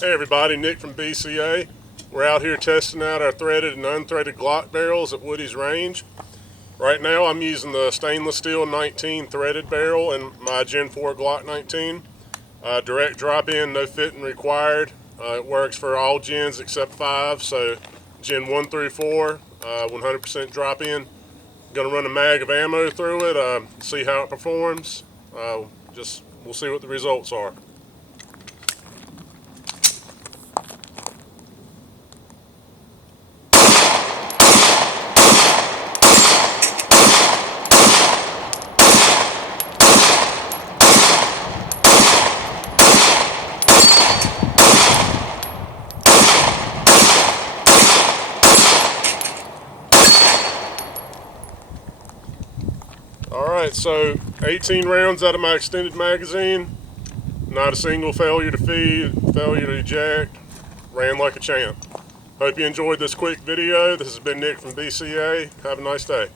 Hey everybody, Nick from BCA. We're out here testing out our threaded and unthreaded Glock barrels at Woody's range. Right now I'm using the stainless steel 19 threaded barrel in my Gen 4 Glock 19. Direct drop in, no fitting required. It works for all gens except 5, so Gen 1 through 4, 100% drop in. Gonna run a mag of ammo through it, see how it performs. We'll see what the results are. Alright, so 18 rounds out of my extended magazine. Not a single failure to feed, failure to eject. Ran like a champ. Hope you enjoyed this quick video. This has been Nick from BCA. Have a nice day.